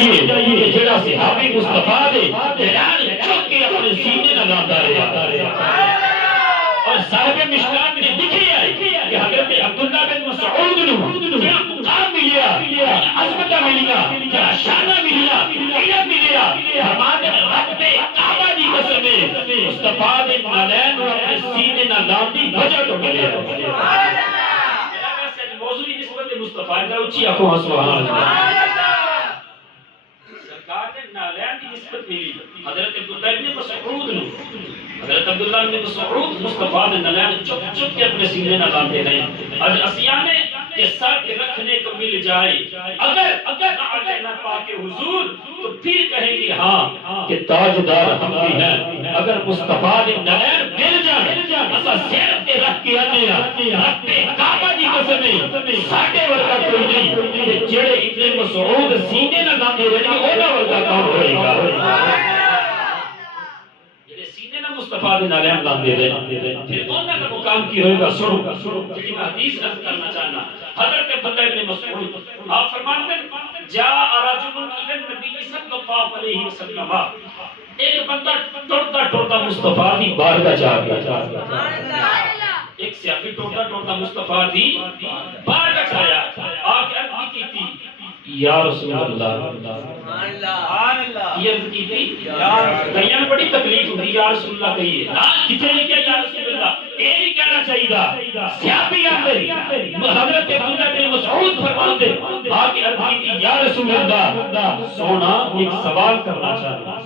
جائیے کہ جڑا صحابی مصطفیٰ دے جلال چک کے اپنے سینے نہ لاتا رہا اور صاحب مشکات نے لکھی ہے کہ حضرت عبداللہ بن مسعود نے جڑا مقام ملیا عظمت ملیا جڑا شانہ ملیا علم ملیا فرماتے ہیں رب دے کعبہ دی قسم ہے مصطفیٰ دے نالین اور اپنے سینے نہ لاندی وجہ تو ملے موضوعی نسبت مصطفیٰ دا اچھی آنکھوں سبحان اللہ سرکار نے نالین کی نسبت ملی حضرت عبداللہ بن مسعود نے حضرت عبداللہ بن مسعود مصطفیٰ نے نالین چپ چپ کے اپنے سینے نہ لاندے رہے آج اسیانے کہ سر رکھنے کو مل جائے اگر نہ پاکے حضور تو پھر کہیں گے ہاں کہ تاجدار ہم بھی ہیں اگر مصطفیٰ نے نالین مل جائے اسا سیر کے رکھ کے آنے رب کعبہ دی قسمیں ساڑھے ورگا کوئی نہیں کہ جڑے ابن مسعود سینے نہ لاندے رہے اولا ورگا کون ہوئے گا مصطفیٰ دے نالین لاندے رہے پھر انہوں نے مقام کی ہوئے گا سنو جی میں حدیث عرض کرنا چاہنا حضرت عبداللہ ابن مسعود آپ فرماتے ہیں جاء رجل الى النبی صلی اللہ علیہ وسلم ایک بندہ ٹوٹتا ٹوٹتا مصطفیٰ دی بارگاہ جا گیا ایک صحابی ٹوٹتا ٹوٹتا مصطفیٰ دی بارگاہ جایا آپ عرض کی تھی یا رسول اللہ یہ عرض کی تھی کہیں بڑی تکلیف ہوئی یا رسول اللہ کہیے کتنے لکھے یا رسول اللہ یہ نہیں کہنا چاہیے صحابی آتے حضرت عبداللہ بن مسعود فرماتے آگے عرض کی تھی یا رسول اللہ سونا ایک سوال کرنا چاہتا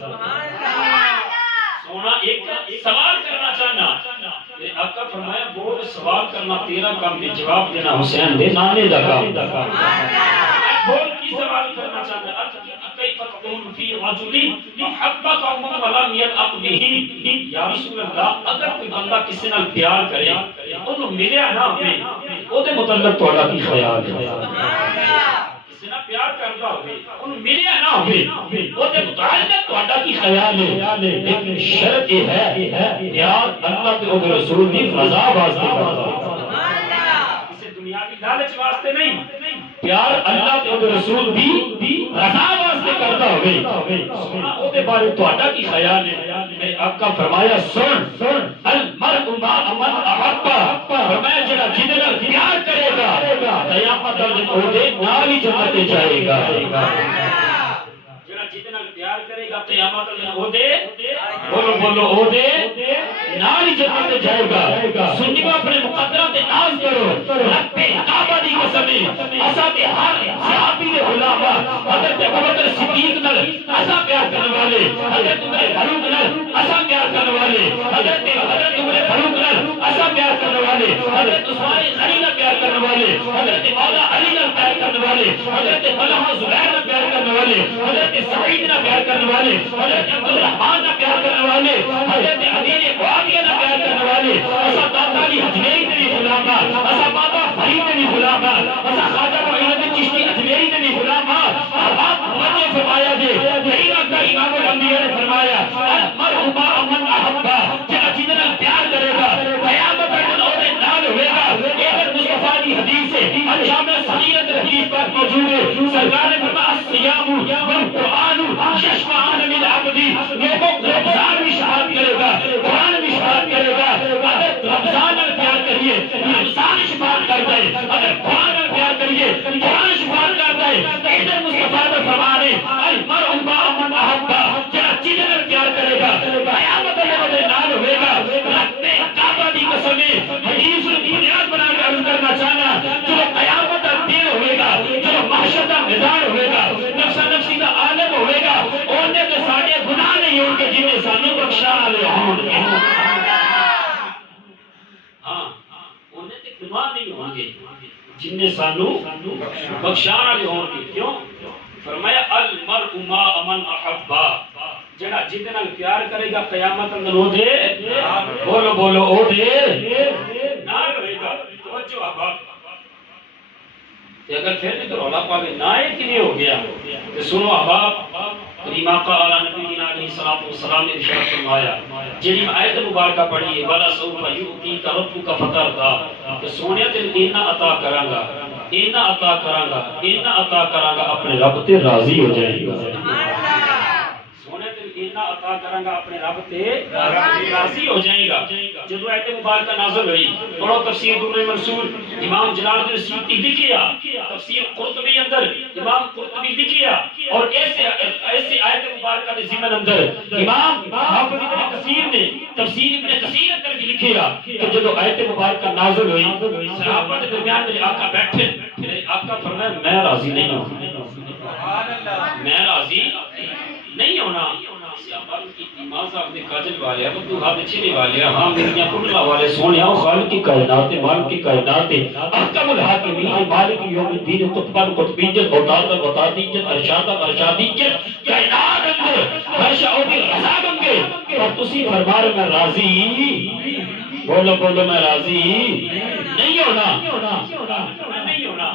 سونا ایک سوال کرنا چاہنا آقا فرمایا بہت سوال کرنا تیرا کام بھی جواب دینا حسین دے نانے دا کام بول کی سوال کرنا چاہتا ہے کیف تقول فی رجل محب قوم ولم يلق به یا رسول اللہ اگر کوئی بندہ کسی نال پیار کرے انہوں ملیا نہ ہوئے او دے متعلق تہاڈا کی خیال ہے کسی نال پیار کردا ہوئے انہوں ملیا نہ ہوئے او دے متعلق تہاڈا کی خیال ہے لیکن شرط یہ ہے پیار اللہ تے او دے رسول دی رضا واسطے کردا کسی دنیاوی لالچ واسطے نہیں پیار اللہ کے رسول بھی رضا واسطے کرتا ہوئے سنا او دے بارے تہاڈا کی خیال ہے میں آقا فرمایا سن المرء ما من احب فرمایا جڑا جدے نال پیار کرے گا قیامت دن او دے نال ہی جنت جائے گا جڑا جدے نال پیار کرے گا قیامت دن او دے بولو او دے نال ہی جنت جائے گا سنیو اپنے مقدرہ تے ناز کرو رب کعبہ دی قسم اسا تے ہر صحابی دے علماء حضرت ابوبکر صدیق نال اسا پیار کرنے والے حضرت عمر فاروق نال اسا پیار کرنے والے حضرت عمر فاروق نال اسا پیار کرنے والے حضرت عثمان غنی نال پیار کرنے والے حضرت مولا علی نال پیار کرنے والے حضرت طلحہ زبیر نال پیار کرنے والے حضرت سعید نال پیار کرنے والے حضرت عبد الرحمن نال پیار کرنے والے حضرت علی معاویہ نال پیار کرنے والے اسا داتا علی حجویری دے غلام اسا بابا فرید دے غلام اسا خواجہ معین الدین چشتی اجمیری دے غلام آپ نے فرمایا دے غیرت کا امام الانبیاء نے فرمایا المرء ما من احب جڑا جس نال پیار کرے گا قیامت تک دے نال ہوے گا ایک مصطفیٰ دی حدیث ہے انجام صحیحت حدیث پر موجود ہے سرکار نے فرمایا الصیام والقرآن یشفعان للعبد لوگوں رمضان بھی شفاعت کرے گا قرآن بھی شفاعت کرے گا اگر رمضان نال پیار کریے رمضان شفاعت کرتا ہے اگر قرآن نال پیار کریے قرآن شفاعت کرتا ہے ادھر مصطفیٰ کا فرمان ہے المرء ما من احب جڑا جس نال پیار کرے گا قیامت دے نال ہوے گا رب کعبہ دی قسم حدیث بنیاد بنا کے عرض کرنا چاہنا جو قیامت کا دن ہوے گا جو محشر کا میدان ہوے گا نفسا نفسی کا عالم ہوے گا اونے تے ساڈے گناہ نہیں ہون گے جنے سانو بخشان والے ہون گے ہاں اونے تے گناہ نہیں ہون گے جنے سانو بخشان والے ہون گے کیوں فرمایا المرء ما من احب جڑا جس نال پیار کرے گا قیامت اندر او دے بولو او دے نال ہوے گا توجہ احباب اگر پھر بھی تو رولا پاوے نہ ایک نہیں ہو گیا تو سنو احباب کریم آقا علی نبینا علیہ الصلوۃ والسلام نے ارشاد فرمایا جڑی آیت مبارکہ پڑھی ہے ولا سوف یؤتی ربک فترضا کہ سونیا تینوں اتنا عطا کراں گا اینا عطا کراں گا اپنے رب تے راضی ہو جائے گا سونے تے اینا عطا کراں گا اپنے رب تے راضی ہو جائے گا جدو ایت مبارکہ نازل ہوئی پڑھو تفسیر در منصور امام جلال الدین سیوطی لکھیا تفسیر قرطبی اندر امام قرطبی لکھیا اور ایسے آیت مبارکہ دے ضمن اندر امام حافظ ابن کثیر نے تفسیر ابن کثیر اندر بھی لکھیا کہ جدو آیت مبارکہ نازل ہوئی صحابہ کے درمیان میرے آقا بیٹھے میرے آقا فرمایا میں راضی نہیں ہوں میں راضی نہیں ہونا امام صاحب نے کاجل والے ابو ہاتھ چھنے والے ہاں میریاں کٹلا والے سونیا خالق کی کائنات مالک کی کائنات احکم الحاکمین مالک یوم الدین قطبان قطبیت اوتاد وطادیت ارشاد ارشادیت کائنات اندر ہر شعوری رضا بنگے اور تسی فرما رہے میں راضی بولو بولو میں راضی نہیں ہونا نہیں ہونا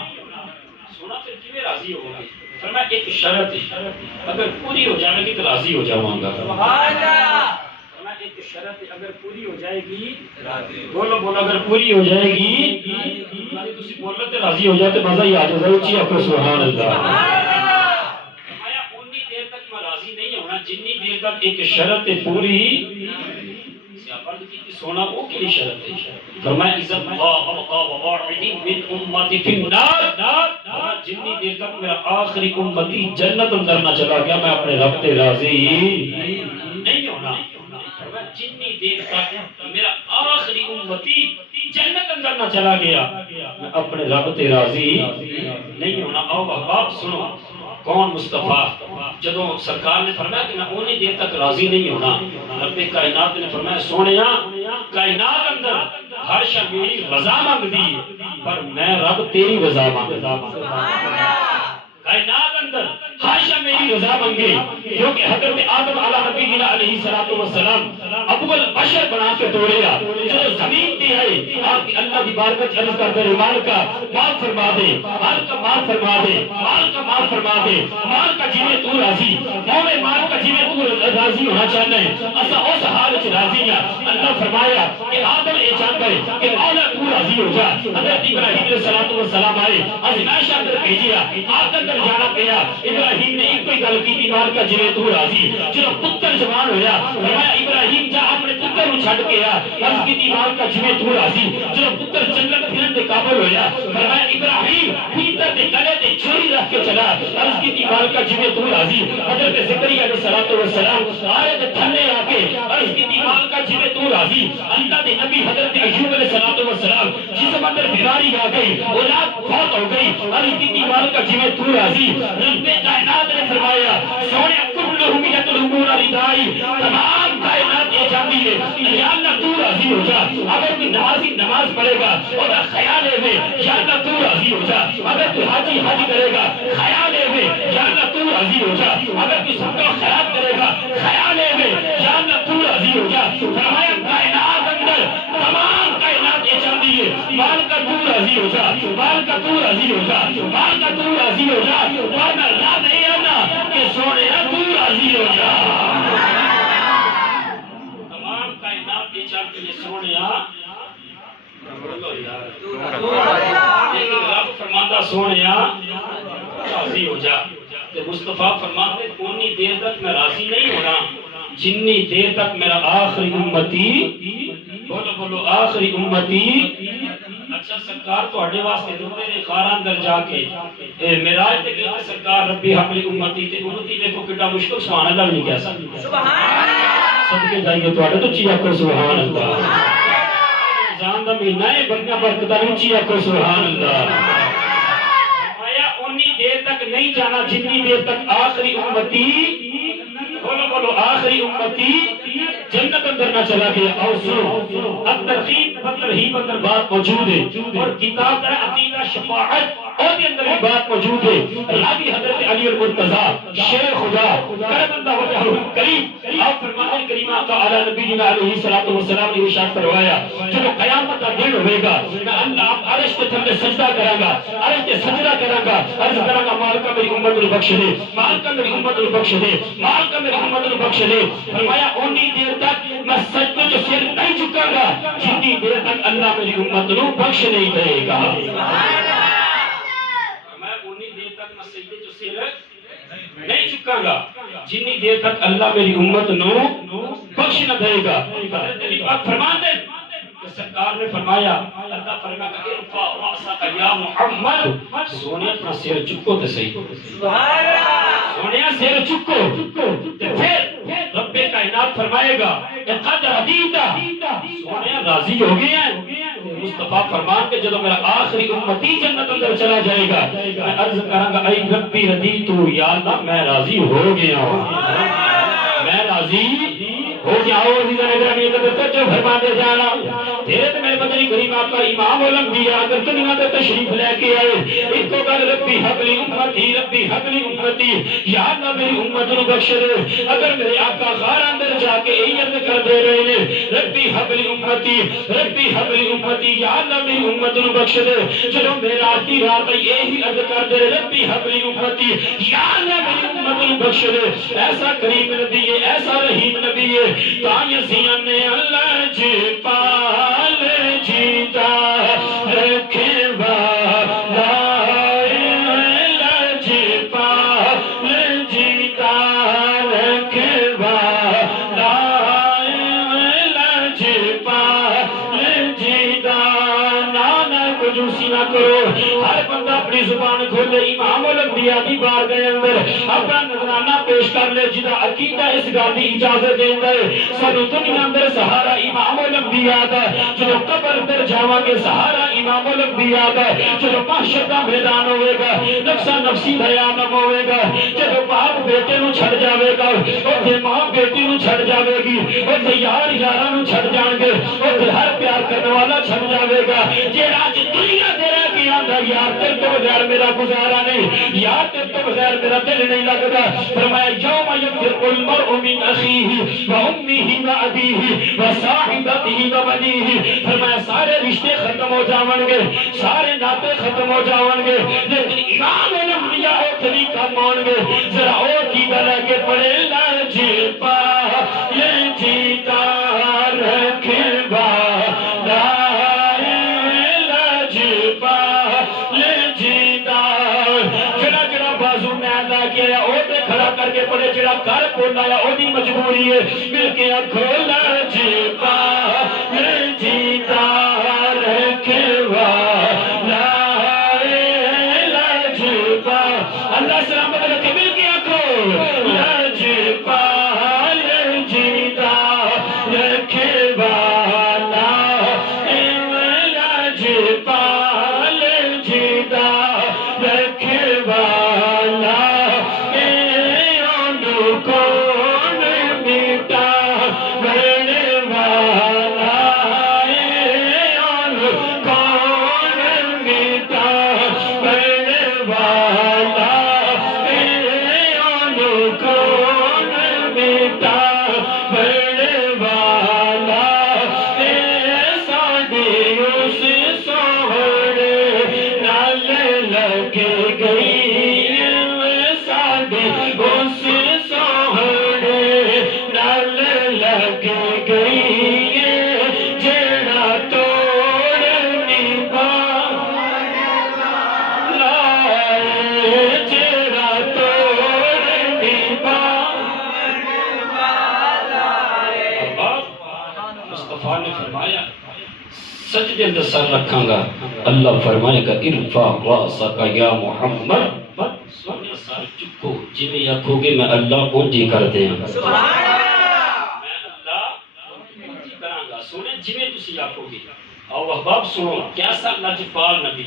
سونا پھر کیویں راضی ہوگا فرمایا ایک شرط ہے اگر پوری ہو جائے گی تو راضی ہو جاؤں گا سبحان اللہ فرمایا ایک شرط ہے اگر پوری ہو جائے گی بولو بولو اگر پوری ہو جائے گی یعنی تسی بولو تے راضی ہو جائے تے مزہ ہی آ جائے اونچی اپنے سبحان اللہ فرمایا اتنی دیر تک میں راضی نہیں ہونا جتنی دیر تک ایک شرط ہے پوری سونا وہ کی شرط ہے فرمایا عزت واعدین من امتی فی النار جتنی دیر تک میرا آخری امتی جنت اندر نہ چلا گیا میں اپنے رب تے راضی نہیں ہونا جتنی دیر تک میرا آخری امتی جنت اندر نہ چلا گیا میں اپنے رب تے راضی نہیں ہونا آؤ احباب سنو کون مصطفیٰ جدو سرکار نے فرمایا کہ میں اونی دیر تک راضی نہیں ہونا رب کائنات نے فرمایا سونیا کائنات اندر ہر شے میری رضا مانگ دی پر میں رب تیری رضا مانگتا کائنات اندر ہر شے میری رضا مانگے کیونکہ حضرت آدم علیہ الصلوۃ والسلام اول بشر بنا کے توڑیا جو زمین پہ ہے آپ اللہ دی بارگاہ عرض کرتے ہیں مال کا معاف فرما دے مال کا معاف فرما دے مال کا معاف فرما دے مال کا جیوے تو راضی مومن مال کا جیوے تو راضی ہونا چاہتا ہے اسا اس حال وچ راضی ہیں اللہ فرمایا کہ آدم اے چاہتا ہے کہ مولا تو راضی ہو جا حضرت ابراہیم علیہ الصلوۃ والسلام آئے ازمائش اندر بھیجیا آپ اندر جانا پیا ابراہیم نے ایک کوئی گل کی مال کا جیوے تو راضی جب پتر جوان ہویا فرمایا ابراہیم جا اپنے پتر نو چھڈ کے آ عرض کی مال کا جیوے تو راضی جب پتر چلن پھرن دے قابل ہویا فرمایا ابراہیم پتر دے گلے تے چھری رکھ کے چلا عرض کی مال کا جیوے تو راضی حضرت زکریا علیہ الصلوۃ والسلام آئے تے تھلے آ کے عرض کی مال کا جیوے تو راضی اللہ دے نبی حضرت ایوب علیہ الصلوۃ والسلام جس اندر بیماری آ گئی اولاد فوت ہو گئی عرض کی مال کا جیوے تو راضی رب کائنات نے فرمایا سونے کلہم یطلبون ردائی تمام کائنات یہ چاہتی ہے یا اللہ تو راضی ہو جا اگر کوئی نمازی نماز پڑھے گا اور خیال ہے یا اللہ تو راضی ہو جا اگر کوئی حاجی حج کرے گا خیال ہے یا اللہ تو راضی ہو جا اگر کوئی صدقہ خیرات کرے گا خیال ہے یا اللہ تو راضی ہو جا فرمایا کائنات اندر تمام کائنات یہ چاہتی ہے مال کا تو راضی ہو جا مال کا تو راضی ہو جا مال کا تو راضی ہو جا ورنہ راہ نہیں آنا کہ سونے تو راضی ہو جا تمام کائنات یہ چاہتی ہے سونیا رب فرماتا سونیا راضی ہو جا کہ مصطفیٰ فرماتے اتنی دیر تک میں راضی نہیں ہونا جتنی دیر تک میرا آخری امتی بولو بولو آخری امتی اچھا سرکار تواڈے واسطے روندے نے خاراں اندر جا کے معراج تے گئے سرکار ربی حملی امتی تے امتی دیکھو کڈا مشکل سبحان اللہ نہیں کہہ سکتے سبحان اللہ صدقے جائیے تواڈے تو چیا کر سبحان اللہ جان دا مہینہ ہے بڑیاں برکتاں نہیں چیا کر سبحان اللہ آیا اونی دیر تک نہیں جانا جتنی دیر تک آخری امتی بولو بولو آخری امتی جنت اندر نہ چلا گیا اور سنو اب ترغیب ترہیب اندر بات موجود ہے اور کتاب در عقیدہ شفاعت اور کے اندر بھی بات موجود ہے راوی حضرت علی المرتضی شیر خدا کرم اللہ وجہ کریم آپ فرمان کریمہ کا اعلی نبی جنہ علیہ الصلوۃ والسلام نے ارشاد فرمایا جب قیامت کا دن ہوے گا میں اللہ عرش کے تھلے سجدہ کرے گا عرش کے سجدہ کرے گا عرض کرے گا مال کا میری امت کو بخش دے مال کا میری امت کو بخش دے مال کا میری امت کو بخش دے فرمایا اونی دیر تک میں سجدے جو سر نہیں جھکاں گا جتنی دیر تک اللہ میری امت کو بخش نہیں دے گا نہیں چکاں گا جنی دیر تک اللہ میری امت نو بخش نہ دے گا۔ حضرت علی پاک فرماتے کہ سرکار نے فرمایا، اللہ فرمایا کہ ارفع رأسک یا محمد، سونے اپنا سیر چکو تے صحیح، سبحان اللہ، سونے سیر چکو تے پھر رب کائنات فرمائے گا کہ قد رضیتا، سونے راضی ہو گئے ہیں۔ مصطفیٰ فرمان کے جدو میرا آخری امتی جنت اندر چلا جائے گا، میں عرض کروں گا اے ربی رضیتو، یا اللہ میں راضی ہو گیا ہوں، میں راضی ہو گیا ہوں۔ عزیزان اکرامی توجہ فرما دے جانا، تیرے تے میرے مدنی کریم آقا امام الانبیاء اگر دنیا تے تشریف لے کے آئے، ایک کو کہا ربی حبلی امتی، ربی حبلی امتی، یا اللہ میری امت نو بخش دے۔ اگر میرے آقا غار اندر جا کے یہی عرض کر دے رہے نے ربی حبلی امتی، ربی حبلی امتی، یا اللہ میری امت نو بخش دے، چلو میرا آتی رات یہی عرض کر دے ربی حبلی امتی، یا اللہ میری امت نو بخش دے۔ ایسا کریم نبی ہے، ایسا رحیم نبی ہے، تائزیان نے اللہ جی پال جیتا رکھے والا، اللہ جی پال جیتا رکھے والا، اللہ جی پال جیتا۔ نانا کو جوسی نہ کرو، ہر بندہ اپنی زبان کھولے، امام الانبیاء دی بارگاہ اندر اپنا نذرانہ پیش کر لے، جدا عقیدہ اس گل دی اجازت دیندا ہے۔ سانو دنیا اندر سہارا امام الانبیاء دا، جدو قبر اندر جاواں گے سہارا امام الانبیاء دا، جدو محشر دا میدان ہوئے گا نفسا نفسی دا عالم ہوئے گا، جدو باپ بیٹے نو چھڑ جاوے گا، اوتھے ماں بیٹی نو چھڑ جاوے گی، اوتھے یار یاراں نو چھڑ جان گے، اوتھے ہر پیار کرنے والا چھڑ جاوے گا۔ جیڑا اج دنیا دے رہ کے آندا یار تیرے تو بغیر میرا گزارا نہیں، یار تیرے تو بغیر میرا دل نہیں لگتا، فرمایا یوم یفر المرء من اخیہ وامہ وابیہ وصاحبتہ وبنیہ، فرمایا سارے رشتے ختم ہو جاون گے، سارے ناطے ختم ہو جاون گے، لیکن امام الانبیاء اتنی کم ہون گے۔ ذرا اور کی گل ہے کہ پڑھے لاجی پال جیتا رکھے والا، لاجی پال جیتا۔ جڑا جڑا بازو نیل لا کے آیا او تے کھڑا کر کے پڑھے، جڑا گھر کھول آیا او دی مجبوری ہے، مل کے آکھو لاجی پال جیتا رکھے والا، لاجی پال، اللہ سلامت رکھے، مل کے آکھو لاجی پال جیتا رکھے والا، لاجی پال جیتا رکھے والا، کون بیٹا بڑے والا، کون بیٹا بڑے والا، کون بیٹا بڑے والا، ساڈے اس سوہرے نال لگے گئی، ساڈے اس سوہرے نال لگے گئی، جیڑا توڑ نبھا لائے، جیڑا توڑ نبھا لائے۔ مصطفیٰ نے فرمایا سجدے اندر سر رکھاں گا، اللہ فرمائے گا ارفع رأسک یا محمد، سونے سر چکو، جویں آکھو گے میں اللہ اونجی کر دیاں گا، میں اللہ اونجی کراں گا، سونے جویں تسی آکھو گے۔ اور احباب سنو کیسا لاجپال نبی،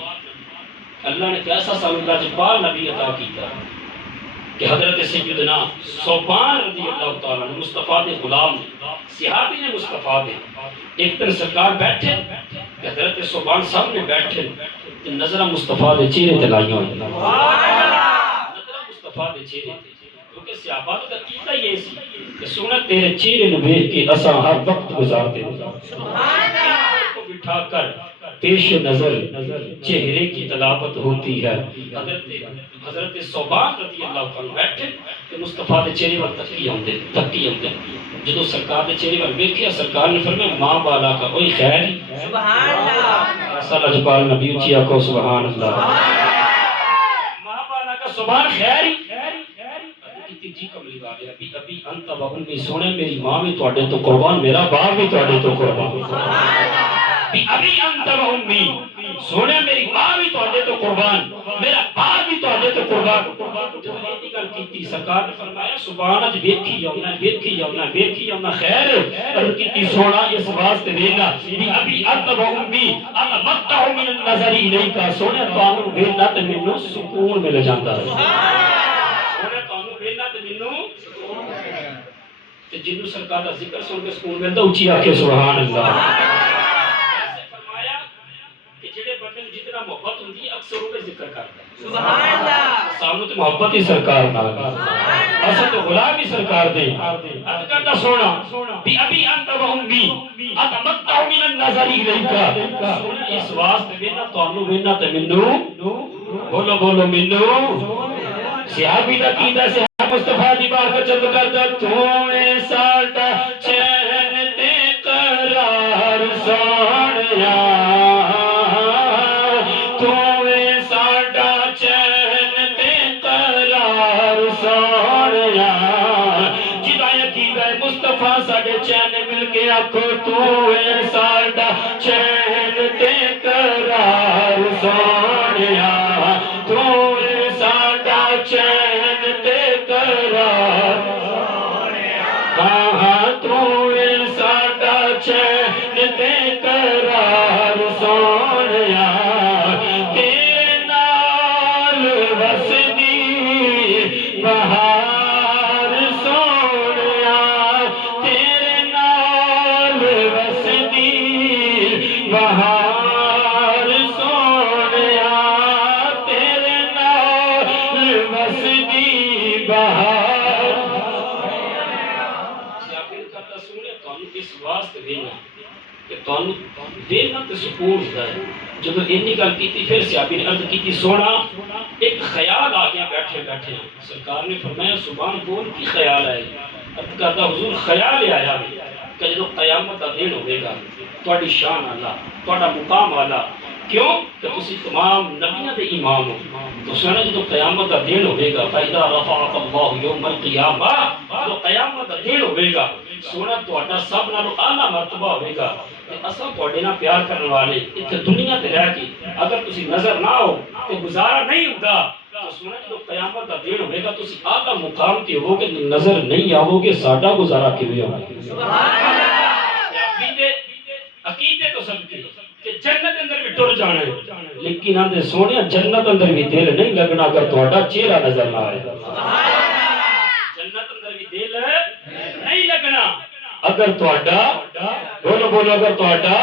اللہ نے کیسا سانو لاجپال نبی عطا کیتا کہ حضرت سیدنا ثوبان رضی اللہ تعالیٰ عنہ مصطفیٰ دے غلام نے، صحابی نے مصطفیٰ دے، ایک دن سرکار بیٹھے کہ حضرت ثوبان صاحب نے بیٹھے کہ نظرہ مصطفیٰ دے چہرے تے لائیاں ہوئی، نظرہ مصطفیٰ دے چہرے تے، کیونکہ صحابہ کا عقیدہ یہ سی کہ سونا تیرے چہرے نو دیکھ کے اساں ہر وقت گزارتے ہیں، کو بٹھا کر پیش نظر چہرے کی تلاوت ہوتی ہے۔ حضرت ثوبان رضی اللہ عنہ بیٹھے کہ مصطفیٰ دے چہرے پر تکی ہوندے، جدو سرکار دے چہرے پر دیکھیا سرکار نے فرمایا ماں بالا کا کوئی خیر سبحان اللہ، ایسا لاجپال نبی اونچی آکھو سبحان اللہ، ماں بالا کا سبحان خیر میٹھی کملی والے ابھی ابھی انت و امی سونے میری ماں بھی تواڈے تو قربان میرا باپ بھی تواڈے تو قربان ابھی ابھی انت و امی سونے میری ماں بھی تواڈے تو قربان میرا باپ بھی تواڈے تو قربان جو یہ گل کیتی سرکار نے فرمایا سبحان اج ویکھی جاؤنا خیر اور کیتی سونا اس واسطے دینا بھی ابھی انت و امی انا متع من النظر الیک سونے تانوں ویلا تے مینوں سکون مل جاندا ہے سونے تانوں ویلا تے مینوں تے جنوں سرکار دا ذکر سن کے سکون ملدا اونچی آکھے سبحان اللہ جتنا محبت ہوندی اکثر وہ ذکر کرتا ہے سبحان اللہ سامنے تو محبت ہی سرکار نال اصل تو غلام ہی سرکار دے اد کرتا سونا بھی ابھی انت و امی اتمتع من النظر الیک سونا اس واسطے وینا تانوں وینا تے مینوں بولو مینوں صحابی دا کیتا سے مصطفی دی بارگاہ چل کردا تو اے ساڈا چین تے قرار سونیا ساڈے چین مل کے آکھو تو اے ساڈا چین تے قرار سونیا تو اے ساڈا چین تے قرار ہاں تو اے ساڈا چین تے قرار سونیا تیرے نال وسدی بہار بہار سونیا تیرے نال وسدی بہار سیابین کرتا سونے تانوں اس واسطے دینا کہ تانوں دینا تے سکون ہوتا ہے جب اینی گل کیتی پھر سیابی نے عرض کیتی سونا ایک خیال آ گیا بیٹھے سرکار نے فرمایا سبحان بول کی خیال آئے عرض کرتا حضور خیال آیا کہ جب قیامت کا دن ہوئے گا تواڈی شان اللہ تواڈا مقام والا کیوں کہ تسی تمام نبیوں دے امام ہو تو سونا جب قیامت کا دن ہوئے گا فَإِذَا رَفَعَكَ اللَّهُ يَوْمَ الْقِيَامَةِ جو قیامت کا دن ہوئے گا سونا تواڈا سب نالوں اعلیٰ مرتبہ ہوئے گا کہ اساں تواڈے نال پیار کرنے والے اتنے دنیا تے رہ کے اگر تسی نظر نہ ہو تے گزارا نہیں ہوگا تو سونا جب قیامت کا دن ہوئے گا تسی اعلیٰ مقام تے ہو کے نظر نہیں آؤ گے ساڈا گزارا کیویں ہوگا سبحان اللہ عقیدے تو سب کے کہ جنت اندر بھی ٹر جانا ہے لیکن آندے سونے جنت اندر بھی دل نہیں لگنا اگر تہاڈا چہرہ نظر نہ آئے جنت اندر بھی دل نہیں لگنا اگر تہاڈا بولو اگر تہاڈا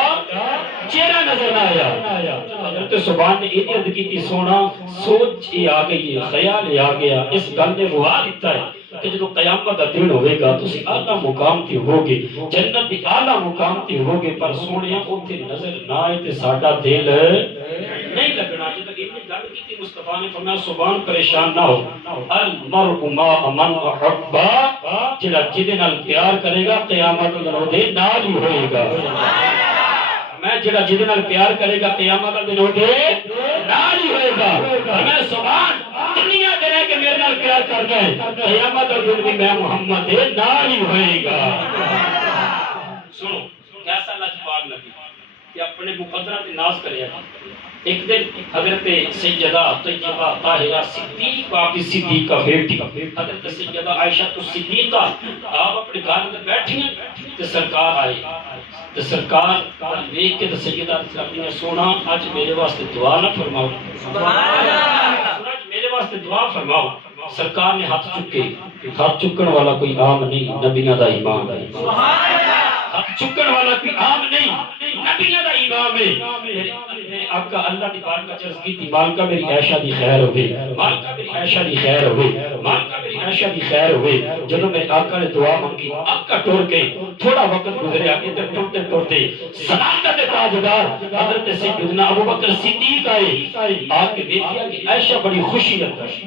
چہرہ نظر نہ آیا حضرت سبحان نے یہ عرض کی سونا سوچ یہ آ گئی ہے خیال یہ آ گیا اس گل نے روا دیتا ہے کہ جب قیامت کا دن ہوئے گا تسی اعلیٰ مقام تے ہوگے جنت دی اعلیٰ مقام تے ہوگے پر سونیا اوتھے نظر نہ آئے تے ساڈا دل نہیں لگنا جب تک اتنی گل کیتی مصطفیٰ نے فرمایا سبحان پریشان نہ ہو المرء مع من احب جڑا جدے نال پیار کرے گا قیامت دے دن دے نال ہی ہوئے گا میں جڑا جدے نال پیار کرے گا قیامت دے دن دے نال ہی ہوئے گا میں سبحان دنیا دے رہ کے میرے نال پیار کرنا ہے قیامت اور دن بھی میں محمد دے نال ہی ہوئے گا سنو کیسا لاجواب نبی کہ اپنے مقدرہ تے ناز کرے ایک دن حضرت سیدہ طیبہ طاہرہ صدیق باقی صدیقہ بیٹی حضرت سیدہ عائشہ تو صدیقہ آپ اپنے گھر میں بیٹھی ہیں تو سرکار آئے تو سرکار دیکھ کے تو سیدہ نے سونا آج میرے واسطے دعا نہ فرماؤ میرے واسطے دعا فرماؤ سرکار نے ہاتھ چکے ہاتھ چکن والا کوئی عام نہیں نبیوں دا امام ہاتھ چکن والا کوئی عام نہیں نبیوں دا امام ہے میرے آقا اللہ دی بارگاہ چرز کی تھی مالکہ میری عائشہ دی خیر ہوئے مالکہ میری عائشہ دی خیر ہوئے مالکہ میری عائشہ دی خیر ہوئے جنہوں میرے آقا نے دعا مانگی آقا ٹور کے تھوڑا وقت گزرے آگے تک ٹورتے ٹورتے صداقت تاجدار حضرت سیدنا ابو بکر صدیق آئے آ کے دیکھیا کہ عائشہ بڑی خوشی اندر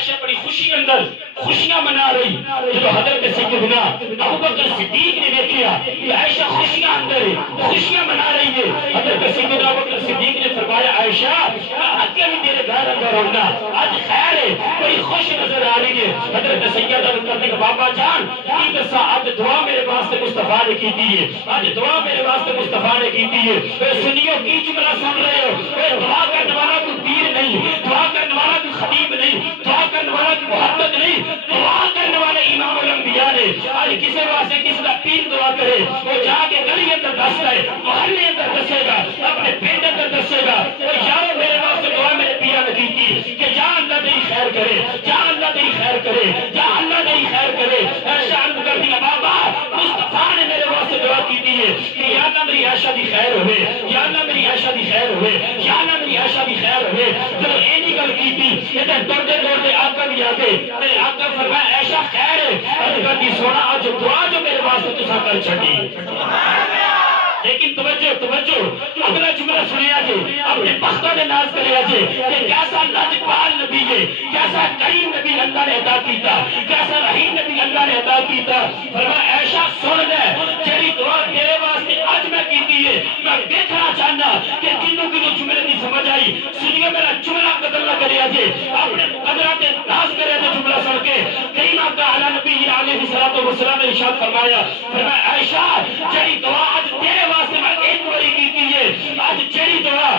عائشہ بڑی خوشی اندر خوشیاں منا رہی جب حضرت سیدنا ابوبکر صدیق نے دیکھا کہ عائشہ خوشیاں اندر ہے خوشیاں منا رہی ہے حضرت سیدنا ابوبکر صدیق نے فرمایا عائشہ اکیلی میرے گھر اندر ہونا آج خیر ہے بڑی خوش نظر آ رہی ہے حضرت سیدہ کرنے کا بابا جان کی قصہ آج دعا میرے واسطے مصطفیٰ نے کی دی ہے آج دعا میرے واسطے مصطفیٰ نے کی دی ہے سنیوں کی جملہ سن رہے ہو دعا کرنے والا کوئی پیر نہیں دعا کرنے والا کوئی خطیب نہیں دعا کرنے والا کوئی محقق نہیں دعا کرنے والے امام الانبیاء نے آج کسی واسطے کسی کا پیر دعا کرے وہ جا کے گلی اندر دس رہے محلے اندر دسے گا اپنے پنڈ اندر دسے گا وہ یارو میرے واسطے دعا میرے پیرا نے کی تھی کہ جا اللہ تیری خیر کرے جا اللہ تیری خیر کرے جا اللہ تیری خیر کرے عائشہ عرض کر دیا بابا مصطفیٰ نے میرے واسطے دعا کی دی ہے کہ یا اللہ میری عائشہ دی خیر ہوئے یا اللہ میری عائشہ دی خیر ہوئے یا اللہ میری عائشہ دی خیر ہوئے جب اینی گل کی تھی ادھر دوڑتے دوڑتے آقا بھی آگے میرے آقا فرمایا عائشہ خیر ہے عرض کر دی سونا آج دعا جو میرے واسطے تسا کر چھڑی لیکن توجہ اگلا جملہ سنیا جے اپنے بختوں نے ناز کریا جے کہ کیسا لاجپال نبی ہے کیسا کریم نبی اللہ نے عطا کیتا کیسا رحیم نبی اللہ نے عطا کیتا فرمایا عائشہ سن لے جیڑی دعا تیرے واسطے آج میں کیتی ہے میں دیکھنا چاہنا کہ کنوں جملے کی سمجھ آئی سنیے میرا جملہ قدر نہ کریا جے اپنے قدرات ناز کریا جے جملہ سن کے کریم آقا علی نبی علیہ الصلوۃ والسلام نے ارشاد فرمایا عائشہ جیڑی دعا آج تیرے واسطے میں ایک باری کیتی ہے آج جیڑی دعا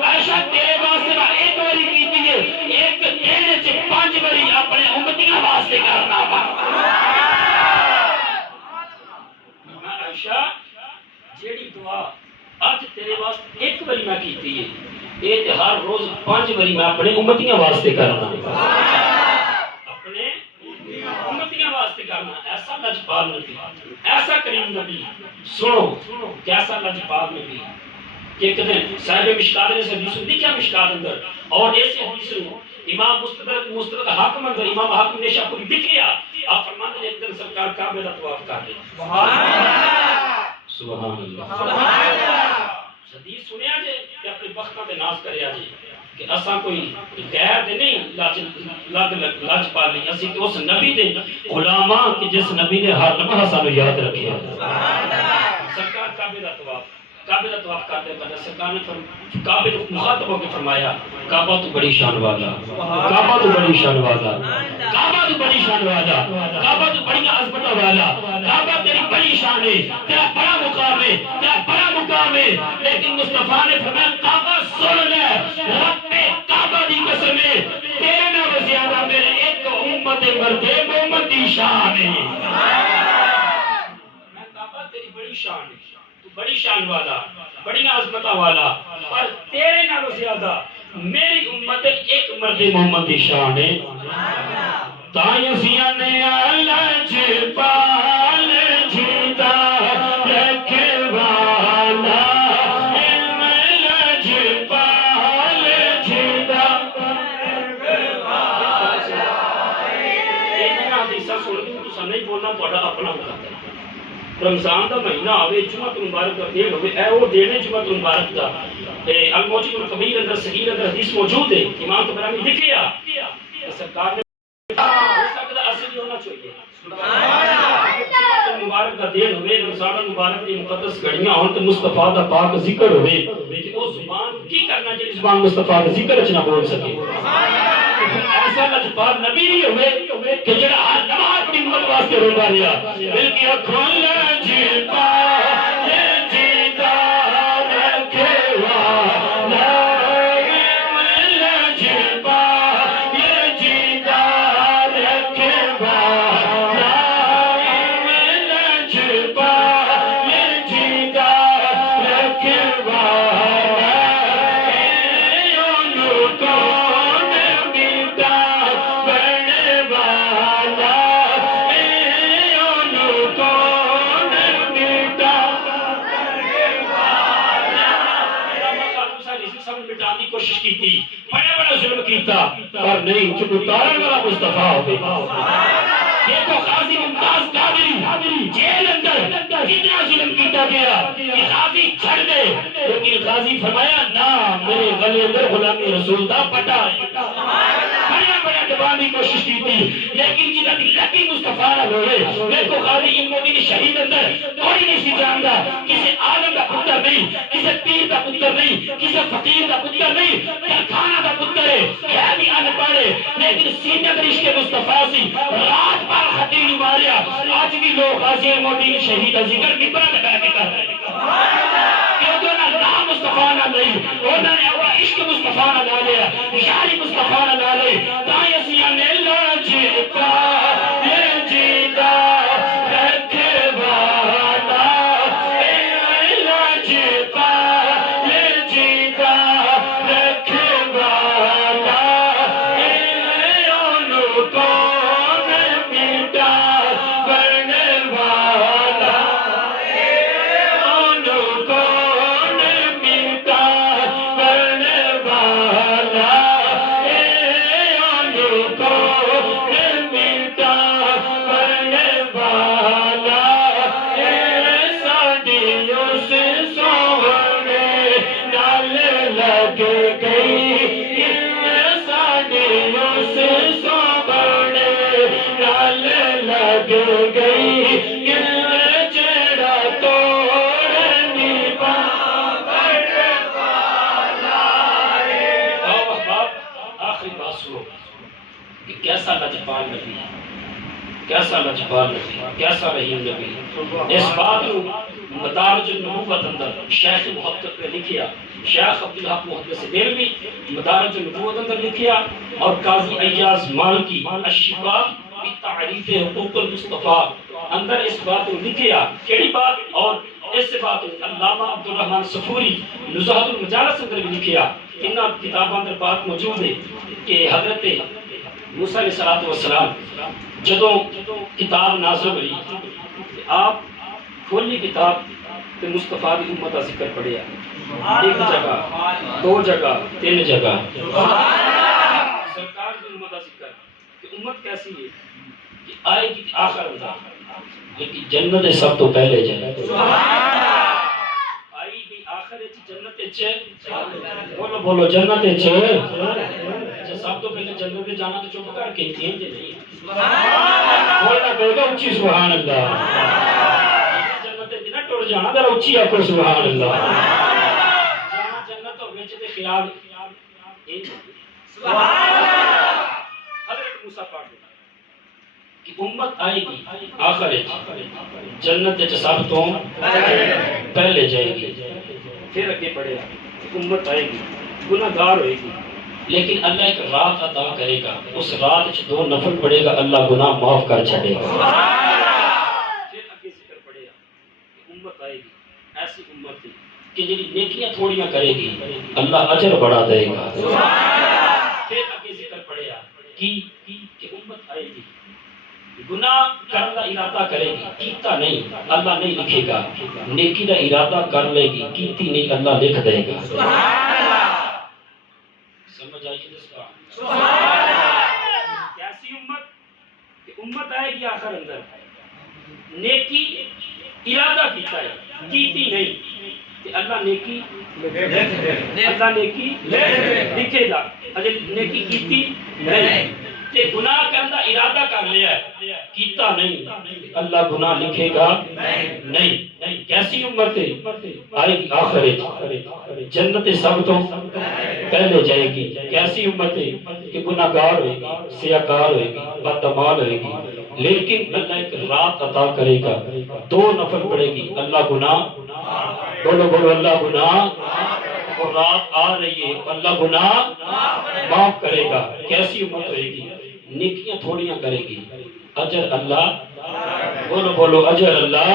عائشہ تیرے واسطے میں ایک باری کیتی ہے ایک دن وچ 5 باری اپنے امتیاں واسطے کرنا عائشہ جیڑی دعا آج تیرے واسطے ایک باری میں کیتی ہے یہ تے ہر روز 5 باری میں اپنے امتیاں واسطے کرنا اپنے امتیاں واسطے کرنا ایسا لجپال نبی ایسا کریم نبی سنو کیسا لجپال نبی کہ ایک دن صاحب مشکات نے حدیث لکھا مشکات اندر اور ایسے حدیث امام مستدرک حاکم اندر امام حاکم نے شاہ پوری لکھیا آپ فرماتے ہیں ایک دن سرکار کعبے کا طواف کر رہے سبحان اللہ حدیث سنیا جے کہ اپنے بختاں تے ناز کریا جے کہ اساں کوئی غیر دے نہیں لاج پال نہیں اسی تو اس نبی دے غلاماں کہ جس نبی نے ہر لمحہ سانو یاد رکھیا سرکار کعبے کا طواف کرتے ہیں سرکار نے کعبے کو مخاطب ہو کے فرمایا کعبہ تو بڑی شان والا کعبہ تو بڑی شان والا کعبہ تو بڑی شان والا کعبہ تو بڑی عظمت والا کعبہ تیری بڑی شان ہے تیرا بڑا مقام ہے تیرا بڑا مقام ہے لیکن مصطفیٰ نے فرمایا کعبہ سن لے رب کعبہ دی قسم ہے تیرے نال زیادہ میرے ایک امت مرد محمد دی شان ہے کعبہ تیری بڑی شان ہے بڑی شان والا بڑی عظمت والا اور تیرے نالوں زیادہ میری امت ایک مرد محمد کی شان ہے تائیوں نے لج پال جھوٹا رکھوانا لج پال جھوٹا نہیں بولنا پڑا اپنا رمضان دا مہینہ آوے جمعہ مبارک کا دن ہوئے اے وہ دن جمعہ مبارک دا الموجب الکبیر اندر صحیح اندر حدیث موجود ہے امام طبرانی نے لکھیا سرکار نے سکتا اصل ہونا چاہیے مبارک کا دن ہوئے رمضان مبارک کی مقدس گھڑیاں ہوں تو مصطفیٰ دا پاک ذکر ہوئے کہ وہ زبان کی کرنا چاہیے زبان مصطفیٰ دا ذکر اچھنا بول سکے ایسا لجپال نبی نہیں ہوئے کہ جڑا ہر نماز اپنی امت واسطے روتا رہا بلکہ اکھوں لجپال جیتا رکھوانا لجپال جیتا رکھوانا لجپال جیتا رکھوانا کوشش کی تھی بڑا ظلم کیتا اور نہیں چپ اتارن والا مصطفیٰ ہوگی دیکھو قاضی ممتاز قادری جیل اندر کتنا ظلم کیتا گیا کہ قاضی چھڑ دے، لیکن قاضی فرمایا نہ، میرے گلے اندر غلامی رسول دا پٹا بڑا بڑا دبان کی کوشش کی تھی، لیکن جنہاں دی لگی مصطفیٰ نہ ہوئے۔ دیکھو قاضی علمودی کی شہید اندر کوئی نہیں سی جاندا، کسی عالم کا پتر نہیں، کسی پیر کا پتر نہیں، کسی فقیر کا پتر نہیں، کارخانہ کا پتر ہے بھی ان پڑھ ہے، لیکن سینے پر عشق مصطفیٰ سی رات بھر خطیل ماریا۔ آج بھی لوگ قاضی علمودی کی شہید کا ذکر ممبر پہ بیٹھ کے کر رہے ہیں، کیونکہ انہاں نام مصطفیٰ نہ لئی، انہوں نے اول عشق مصطفیٰ نہ لا لیا، یاری مصطفیٰ نہ لا لئی، تائیں اسیاں نے لاجتا یہ جیتا رکھے والا، لاجتا یہ جیتا رکھے والا، انہوں کو میٹا کرنے والا، انہوں کو میٹا کرنے والا، انہوں کو میٹا کرنے والا، صدیوں سے سونے نال لگ گئی، صدیوں سے سونے نال لگ گئی، جڑا توڑ نہیں پانے والا۔ آخری بات سنو کہ کیسا لجپال نبی، کیسا لجپال نبی، کیسا رحیم نبی۔ اس بات کو مدارج النبوت اندر شیخ محقق نے لکھیا، شیخ عبدالحق محدث دہلوی مدارج النبوت اندر لکھیا، اور قاضی ایاز مالکی الشفاء فی تعریف حقوق المصطفیٰ اندر اس بات کو لکھیا۔ کیڑی بات؟ اور اس بات علامہ عبدالرحمن صفوری نزہۃ المجالس اندر بھی لکھیا۔ انہاں کتاباں اندر بات موجود ہے کہ حضرت موسیٰ علیہ السلام جدوں کتاب نازل ہوئی، آپ کھولی کتاب تے مصطفیٰ دی امت دا ذکر پڑھیا، ایک جگہ، دو جگہ، تین جگہ، سرکار دی امت دا ذکر کہ امت کیسی ہے کہ آئے گی آخر اندر، لیکن جنت سب تو پہلے جائے، آئی گی آخر جنت بولو بولو جنت سب تو پہلے جنت جانا تو چپ کر کے تھے نہیں بولنا پڑے گا اچھی سبحان اللہ، جنت نہ ٹر جانا ذرا اچھی آکو سبحان اللہ، جانا جنت ہو وچ تے خیال حضرت موسیٰ پاک کہ امت آئے گی آخر جنت سب تو پہلے جائے گی، پھر اگے پڑھے امت آئے گی گناہ گار ہوئے گی، لیکن اللہ ایک رات عطا کرے گا، اس رات دو نفل پڑے گا، اللہ گناہ معاف کر چھڑے گا۔ پھر اگے ذکر پڑے گا کہ امت آئے گی، ایسی امت ہے کہ جنہی نیکیاں تھوڑیاں کرے گی اللہ اجر بڑھا دے گا۔ پھر اگے ذکر پڑے گا کہ امت آئے گی گناہ کرنے کا ارادہ کرے گی، کیتا نہیں اللہ نہیں لکھے گا، نیکی کا ارادہ کر لے گی، کیتی نہیں اللہ لکھ دے گا۔ سمجھ آئیے جس کا کیسی امت کہ امت آئے گی آخر اندر نیکی ارادہ کیتا ہے، کیتی نہیں کہ اللہ نیکی لکھے گا، اگر نیکی کیتی نہیں کہ گناہ کرنا ارادہ کر لیا ہے کیتا نہیں اللہ گناہ لکھے گا نہیں۔ کیسی امت ہے آئے گی آخر جنت سب تو پہلے جائے گی، کیسی امت ہے کہ گناہ گار ہوئے گی، سیاکار ہوئے گی، بدعمال ہوئے گی، لیکن اللہ ایک رات عطا کرے گا، دو نفل پڑے گی، اللہ گناہ بولو بولو اللہ گناہ، اور رات آ رہی ہے اللہ گناہ معاف کرے گا۔ کیسی امت ہوئے گی؟ نیکیاں تھوڑیاں کرے گی، اجر اللہ بولو بولو اجر اللہ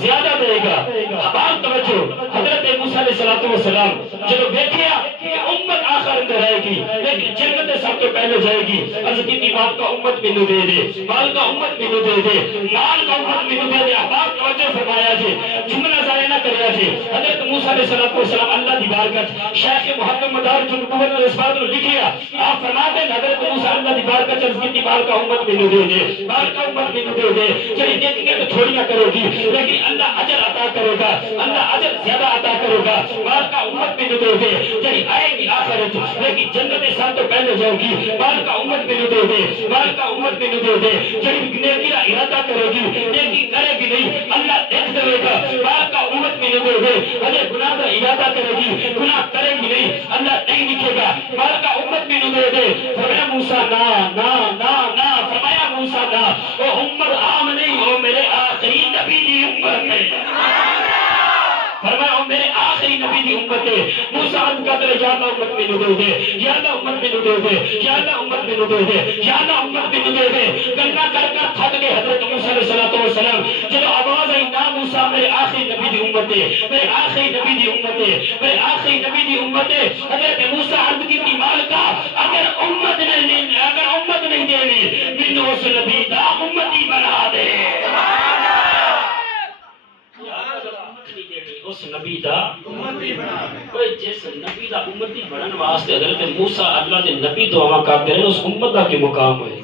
زیادہ دے گا۔ اب توجہ، حضرت موسیٰ علیہ السلام جب دیکھیا کہ امت آخر اندر رہے گی لیکن جنت سب تو پہلے جائے گی، عرض کی مال کا امت مینوں دے دے، مال کا امت مینوں دے دے، مال کا امت مینوں دے دے۔ اب توجہ فرمایا جی، جملہ ضائع نہ کریا جی۔ حضرت موسیٰ علیہ السلام اللہ دی بارگاہ شیخ محمد مدارج النبوت اور اس بات کو لکھیا، آپ فرماتے ہیں حضرت موسیٰ اللہ دی بار کا چرز کی بار کا امت میں دے دے بار کا امت میں دے دے چلی نیکیاں تو تھوڑیاں کرے گی لیکن اللہ اجر عطا کرے گا اللہ اجر زیادہ عطا کرے گا بار کا امت میں دے دے چلی آئے گی آخرت لیکن جنت سال تو پہلے جائے گی بار کا امت میں دے دے بار کا امت میں دے دے چلی نیکی کا ارادہ کرے گی نیکی کرے گی نہیں اللہ دیکھ دے گا بار کا امت میں دے دے اگر گناہ کا ارادہ کرے گی گناہ کرے گی نہیں اللہ نہیں لکھے گا بار کا امت میں دے دے فرمایا موسیٰ نا نا نا نا فرمایا موسیٰ نا وہ امت عام نہیں ہو میرے آخری نبی دی امت ہے فرمایا میرے آخری نبی دی امت ہے موسیٰ عرض کرتے رہے یا اللہ امت میں دے دے یا اللہ امت میں دے دے یا اللہ امت میں دے دے یا اللہ امت میں دے دے گنگا کر کر تھک گئے حضرت موسیٰ علیہ السلام جب آواز آئی نا موسیٰ میرے آخری نبی دی امت ہے میرے آخری نبی دی امت ہے میرے آخری نبی دی امت ہے حضرت موسیٰ عرض کی تھی مالکہ اگر امت نہیں دینی من اس نبی دا امتی بنا دے اس نبی دا امتی بنا دے جس نبی دا امتی بنن واسطے حضرت موسیٰ اللہ دے نبی دعا کرتے ہیں اس امت دا کی مقام ہے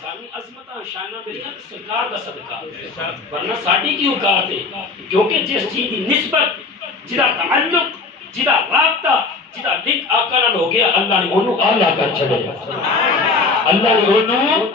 سانی عظمتہ شانہ بریاں سرکار دا صدقہ ورنہ ساڑی کی اوقات ہے کیونکہ جس چیز دی نسبت جدا تعلق جدا رابطہ جدا لنک آقا نال ہو گیا اللہ نے انہوں آلہ کر چھڑے اللہ نے انہوں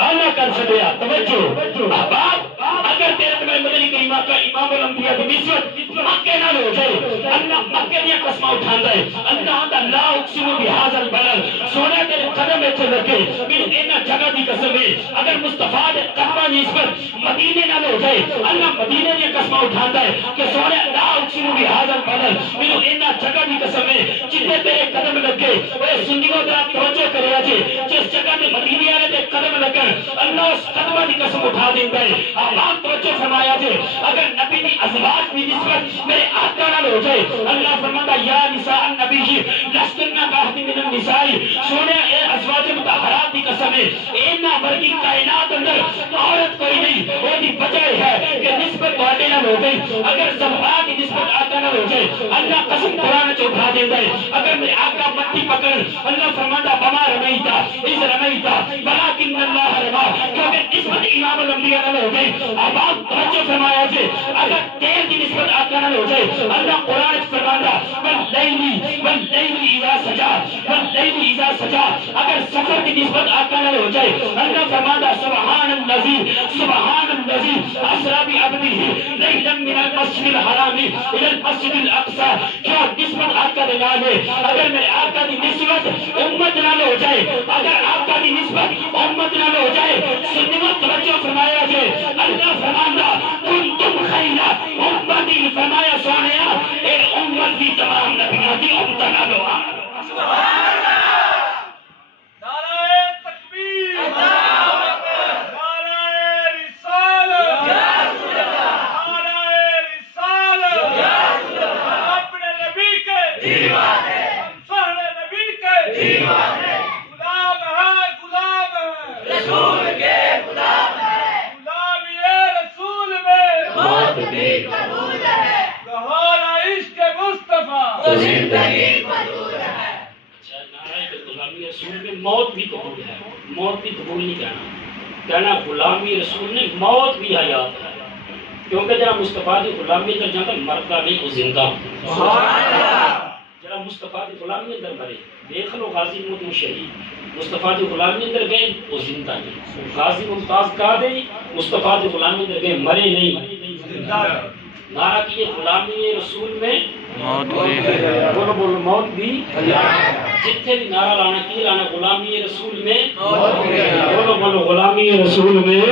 آلہ کر چھڑے توجہ احباب اگر تیرے تمہیں مدنی کریمہ کا امام الانبیاء کی نسبت مکہ نال ہو جائے اللہ مکہ دیا قسمہ اٹھاندہ ہے اللہ آندہ لا اقسم بہذا البلد سونے تیرے قدم ایچے لگے من اینا جگہ دی قسم ہے اگر مصطفیٰ دے قدمہ نسبت مدینے نال ہو جائے اللہ مدینے دیا قسمہ اٹھاندہ ہے کہ سونے لا اقسم بہذا البلد من اینا جگہ دی قسم ہے جتنے تیرے قدم لگے وہ سنیوں درہ توجہ کرے آجے جس جگہ دے مدینے آلے دے قدم لگے اللہ اس قدمہ دی قسم اٹھا دیندہ ہے آمان توجہ فرمایا جے اگر نبی دی ازواج بھی نسبت میرے آقا نال ہو جائے اللہ فرماتا یا نساء النبی جی لستنہ کاہتی من النسائی سونے اے ازواج متحرات دی قسم ہے اینا برگی کائنات اندر عورت کوئی نہیں وہ دی وجہ ہے کہ نسبت بہتے نال ہو گئی اگر زبان کی نسبت آقا نال ہو جائے اللہ قسم قرآن چو اٹھا دیندہ ہے اگر میرے آقا مٹی پکڑ اللہ فرماتا بما رمیتا اس رمیتا ولیکن اللہ رما کیونکہ نسبت امام الانبیاء نال ہو گئی آباد توجہ فرمایا جے اگر تیل کی نسبت آقا نال ہو جائے اللہ قرآن فرماتا واللیلی اذا سجا واللیلی اذا سجا اگر سفر کی نسبت آقا نال ہو جائے اللہ فرماتا سبحان اللذی اسرا بعبدہ لیلا من المسجد الحرام الى المسجد الاقصى کیا نسبت آقا نال ہے اگر میرے آقا دی نسبت امت نال ہو جائے اگر آقا دی نسبت امت نال ہو جائے سنت توجہ فرمایا جائے اللہ فرماتا کنتم خیر امتی فرمایا سونیا اے امت کی تمام نبیوں کی امت نال ہو سبحان اللہ نعرہ تکبیر نعرہ رسالت یا رسول اللہ نعرہ رسالت یا رسول اللہ اپنے نبی کے دیوانے غلام ہے رسول کے غلام ہے غلامی رسول میں موت بھی قبول ہے گہارا عشق مصطفیٰ تو زندگی قبول ہے اچھا نعرہ غلامی رسول میں موت بھی قبول ہے موت بھی قبول نہیں کہنا غلامی رسول نے موت بھی حیات ہے کیونکہ جہاں مصطفیٰ دی غلامی اندر جاتا مرتا نہیں وہ زندہ جہاں مصطفیٰ دی غلامی اندر مرے دیکھ لو غازی موت شہید مصطفیٰ دی غلامی اندر گئے وہ زندہ نہیں غازی ممتاز کہا دے مصطفیٰ دی غلامی اندر گئے مرے نہیں نعرہ کی یہ غلامی رسول میں موت بھی بولو موت بھی جتنے بھی نعرہ لانا کی لانا غلامی رسول میں بولو غلامی رسول میں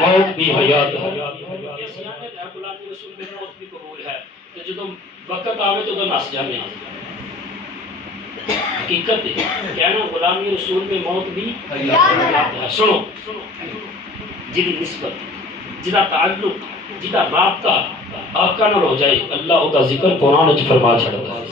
موت بھی حیات ہے غلامی رسول میں موت بھی قبول ہے جدو وقت آوے تو نس جانے حقیقت ہے کہنا غلامی رسول میں موت بھی حیات ہے سنو جدی نسبت جدا تعلق جدا رابطہ آقا نال ہو جائے اللہ او دا ذکر قرآن وچ فرما چھڑتا ہے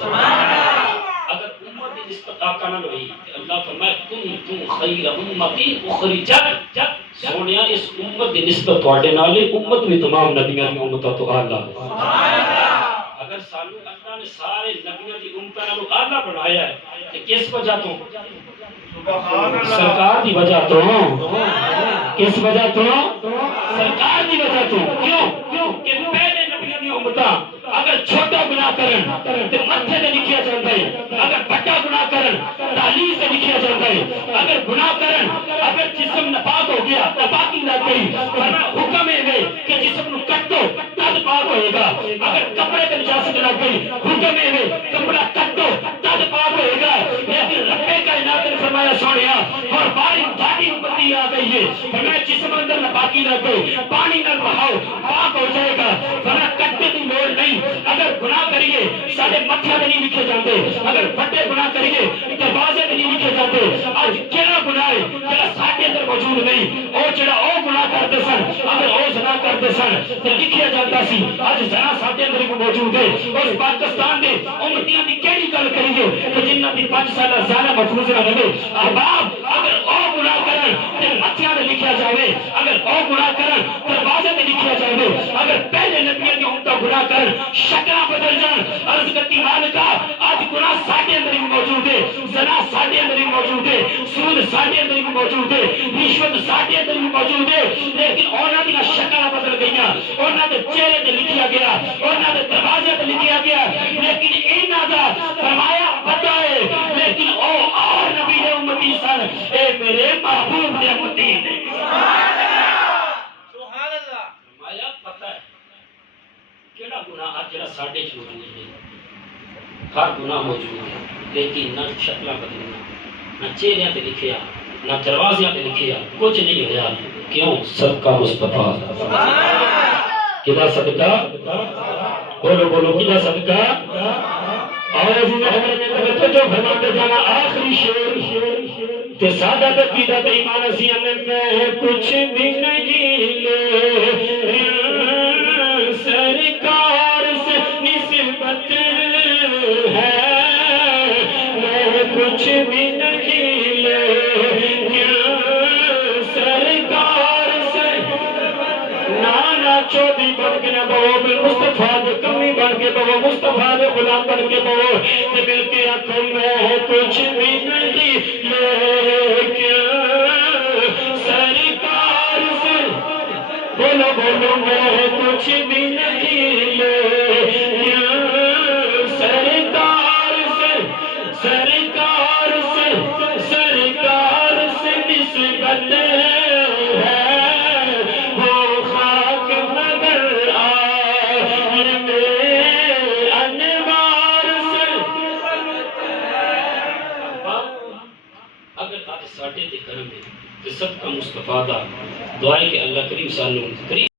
اگر امت دی نسبت آقا نال ہوئی اللہ فرمائے کنتم خیر امت اخرجت سونیا اس امت دی نسبت تواڈے نال امت بھی تمام نبیوں دی امت تو اعلی اگر سانو اللہ نے سارے نبیوں دی امت نال اعلی بنایا ہے کہ کس وجہ تو سرکار دی وجہ تو کس وجہ تو سرکار دی وجہ تو کیوں کہ پہلے نبیوں دی امتاں اگر چھوٹا گناہ کرن تے متھے تے لکھیا جاندا ہے، اگر بڑا گناہ کرن تالیز تے لکھیا جاندا ہے، اگر گناہ کرن اگر جسم ناپاک ہو گیا تو پاکی لگ گئی، فرمایا حکم ہے کہ جسم نو کٹو تد پاک ہوئے گا، اگر کپڑے تے نجاست لگ گئی حکم ہے کپڑا کٹو تد پاک ہوئے گا، لیکن رب کائنات نے فرمایا سونیا اور باری دھاڑی امتی آ گئی ہے، فرمایا جسم اندر ناپاکی لگ گئی پانی نہ بہاؤ پاک ہو جائے گا، فرمایا کٹے دی لوڑ نہیں، اگر گناہ کریے سارے متھے تے نہیں لکھے جاندے، اگر بڑے گناہ کریے دروازے تے نہیں لکھے جاندے، اج کیڑا گناہ ہے جڑا ساڈے اندر موجود نہیں، او جڑا او گناہ کرتے سن اگر او زنا کرتے سن تے لکھیا جاندا سی، اج زنا ساڈے اندر بھی موجود ہے، اور پاکستان دے امتیاں دی کیڑی گل کریے کہ جنہاں دی 5 سالہ زنا محفوظ نہ رہے، احباب اگر او گناہ کرن تے متھیاں تے لکھیا جاوے، اگر او گناہ کرن دروازے تے لکھیا جاوے، اگر پہلے نبیوں دی امت گناہ کرن شکلاں بدل جان، عرض کرتی مالکا آج گناہ ساڈے اندر بھی موجود ہے، زنا ساڈے اندر بھی موجود ہے، سود ساڈے اندر بھی موجود ہے، رشوت ساڈے اندر بھی موجود ہے، لیکن انہاں دی شکلاں بدل گئیاں، انہاں دے چہرے تے لکھیا گیا، انہاں دے دروازے تے لکھیا گیا، لیکن انہاں دا فرمایا پتہ ہے، لیکن او اور نبی دے امتی سن، اے میرے محبوب دے امتی نے سبحان اللہ فرمایا پتہ ہے کیڑا گناہ آج جڑا ساڈے چ موجود ہے، ہر گناہ موجود ہے، لیکن نہ شکلاں بدلیاں، نہ چہرے تے لکھیا، نہ دروازے تے لکھیا، کچھ نہیں ہویا، کیوں؟ صدقہ مصطفیٰ کدا صدقہ بولو بولو کدا صدقہ اور جو فرماتے جانا آخری شعر تے سادہ عقیدہ تے ایمان اسیاں میں کچھ بھی نہیں لے سرکار سے نسبت ہے، میں کچھ بھی نہیں لے سرکار سے نانا چودھری بن کے نہ بہو مصطفیٰ دے کمی بن کے بہو مصطفیٰ دے غلام بن کے بہو تے مل کے آنکھوں میں کچھ بھی نہیں لیکن سرکار سے بولو بولو میں کچھ بھی نہیں لیکن سرکار سے سرکار سے سرکار سے نسبت ہے، وہ خاک مگر آئے میں انوار سے اگر آج ساڑھے تے کرم ہے تو سب کا مصطفیٰ دا دعائیں کہ اللہ کریم سالوں کریم